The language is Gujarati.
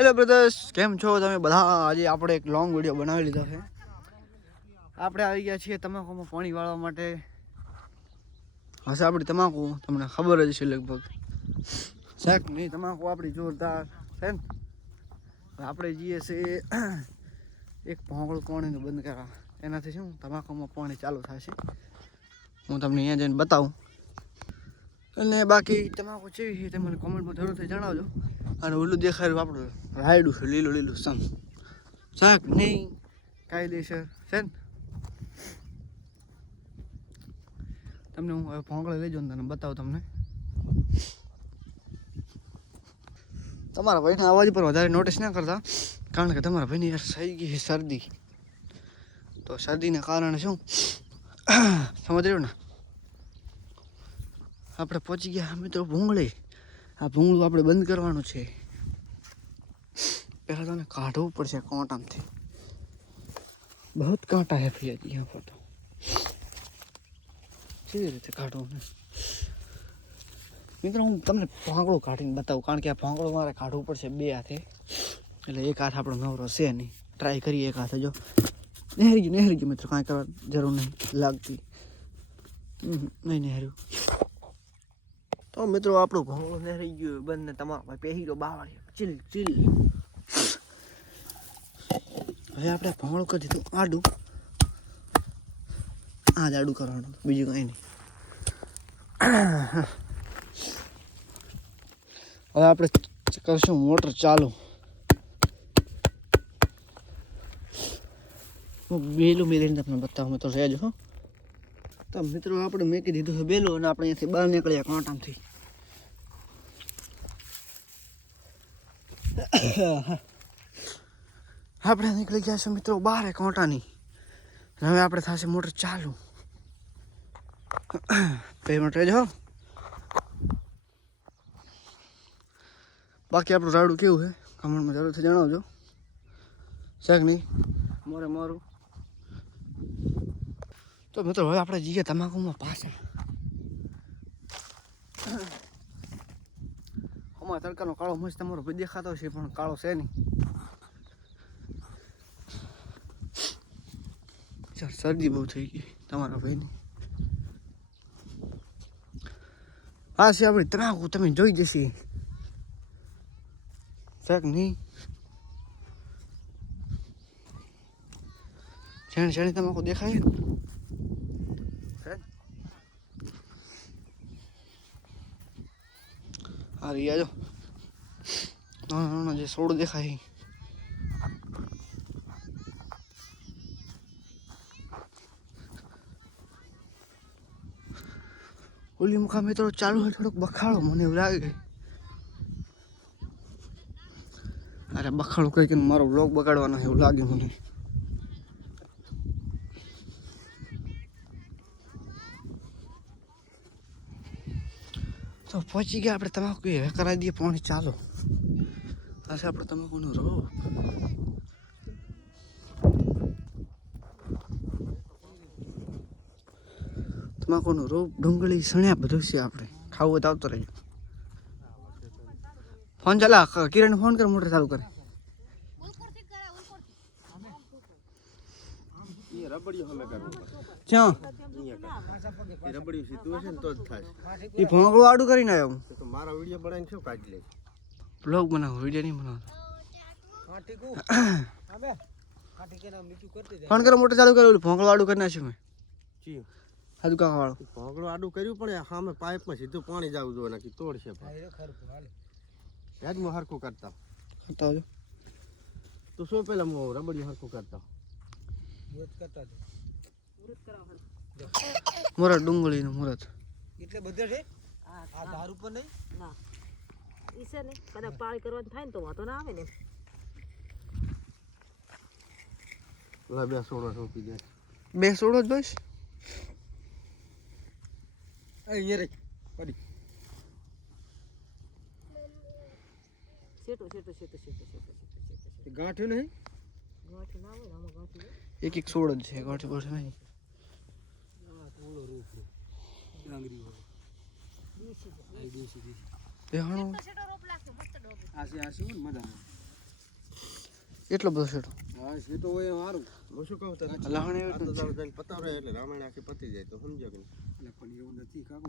હેલો બ્રધર્સ, કેમ છો તમે બધા? આજે આપણે એક લોંગ વિડીયો બનાવી લીધો છે. આપણે આવી ગયા છીએ તમાકુમાં પાણી વાળવા માટે. હશે આપણી તમાકુ તમને ખબર જ છે લગભગ. શાક નહીં, તમાકુ આપણી જોરદાર છે ને. આપણે જઈએ છીએ એક ભોંગળું પાણીનું બંધ કરવા. એનાથી શું તમાકુમાં પાણી ચાલુ થશે. હું તમને અહીંયા જઈને બતાવું. અને બાકી તમાકુ કેવી છે તે મને કોમેન્ટમાં જરૂરથી જણાવજો. અને ઓલું દેખાડ્યું આપણું રાયડું છે, લીલું લીલું સમ શાક નહીં કાયદેસર છે ને. તમને હું હવે ભોંગળે લઈ જાઉં તને બતાવું તમને. તમારા ભાઈના અવાજ પર વધારે નોટિસ ના કરતા, કારણ કે તમારા ભાઈની યાર થઈ ગઈ છે શરદી. તો શરદીના કારણે શું સમજ રહ્યો ને, આપણે પહોંચી ગયા મિત્રો ભૂંગળે. આ ભૂંગળું આપણે બંધ કરવાનું છે. પહેલાં તો કાઢવું પડશે કાંટામાંથી. બહુ કાંટા હે ભૈયા જી यहाँ पर तो. કેવી રીતે કાઢવું ને મિત્રો, હું તમને ભોંગળું કાઢીને બતાવું, કારણ કે આ ભોંગળું મારે કાઢવું પડશે બે હાથે. એટલે એક હાથ આપણો નવરો છે નહીં. ટ્રાય કરીએ એક હાથે. જો નહેરી ગયું મિત્રો, કાંઈ કરવા જરૂર નહીં લાગતી. નહીં નહેર્યું તો મિત્રો આપણું ભોંગળું નહેરી ગયું બંને. તમારા પહેરી ગયો બાવળી ચીલ ચીલ. હવે આપણે ભોંગળું કરી દીધું આડું. આ જ આડું કરવાનું, બીજું કંઈ નહીં. હવે આપણે કરશું મોટર ચાલુ. હું બેલું મેળવીને તમને બતાવું તો રહેજો હો. તો મિત્રો આપણે મેકી દીધું છે બેલું, અને આપણે અહીંયાથી બહાર નીકળ્યા કાંટામાંથી. આપણે નીકળી ગયા છે મિત્રો બહાર કાંટાની. હવે આપણે થશે મોટર ચાલુ. પેમેન્ટ રહેજો. બાકી આપણું રાડું કેવું છે કમેન્ટમાં જરૂરથી જણાવજો. શાક નહીં મોરે મારું. તો મિત્રો હવે આપણે જઈએ તમાકુમાં પાછળ. અમારા તડકાનો કાળો મસ્ત તમારો ભાઈ દેખાતો છે, પણ કાળો છે નહીં. શરદી બહુ થઈ ગઈ તમારા ભાઈની. આ છે આપણી તમાકુ, તમે જોઈ જશે. શાક નહીં શેણી શેણી તમાકુ દેખાય. આ રહ્યા જો નાના નાના જે સોડ દેખાય. ઓલી મુખા મિત્રો ચાલુ હોય થોડોક બખાડો, મને એવું લાગે. અરે બખાડો કઈ મારો બ્લોગ બગાડવાનો એવું લાગે મને. તો પહોંચી ગયા આપણે તમાકુ. હવે કરાવી દઈએ પાણી ચાલો. આ છે આપણે તમાકુનું રોપ. તમાકુનું રોપ, ડુંગળી, સણ્યા બધું છે. આપણે ખાવું હોય તો આવતો રહેજો. ફોન ચાલા, કિરણ ફોન કર, મોટર ચાલુ કરે. એ ભોંગળું આડું કરીને આવ્યો. મારા વિડીયો બનાવીને શું કાઢી લે? બ્લોગ બનાવો, વિડીયો નહીં બનાવો. ફોન કરો, મોટર ચાલુ કર્યું. ભોંગળું આડું કરી નાખ્યું મેં. સાદું કાકા વાળું ભોંગળું આડું કર્યું, પણ સામે પાઇપમાં સીધું પાણી જવું જોઈએ, નાખી તોડશે. યાદમાં હરખું કરતા આવજો. તો શું પેલા હું રબડિયું હરખું કરતા મુરત, ડુંગળીનું મુરત. એટલે બધે છે આ દારૂ પર નહીં ના ઈસે ને કદાચ પાળી કરવાનું થાય ને તો વાતો ના આવે ને. બે સોડો સોંપી દે. બે સોડો જ બસ. અહીંયા રે પડી શેટો ગાંઠ્યું નહીં. ગાંઠ ના હોય આમાં ગાંઠ એક એક સોડ જ છે, ગાંઠ ગાંઠ નહીં. થોડો રૂપ ડાંગરી હોય દેશી દેખાણો શેટો રોપ લાગતો મસ્ત ડોબ આસી મજા એટલો બધો શેઠો હા સીધો હોય સારું હું શું કહું તને લહણ આ તો તારું જઈને પતાવ રહે એટલે રામાયણ આખી પતી જાય તો સમજો કે નહીં. એટલે પણ એવું નથી કાકો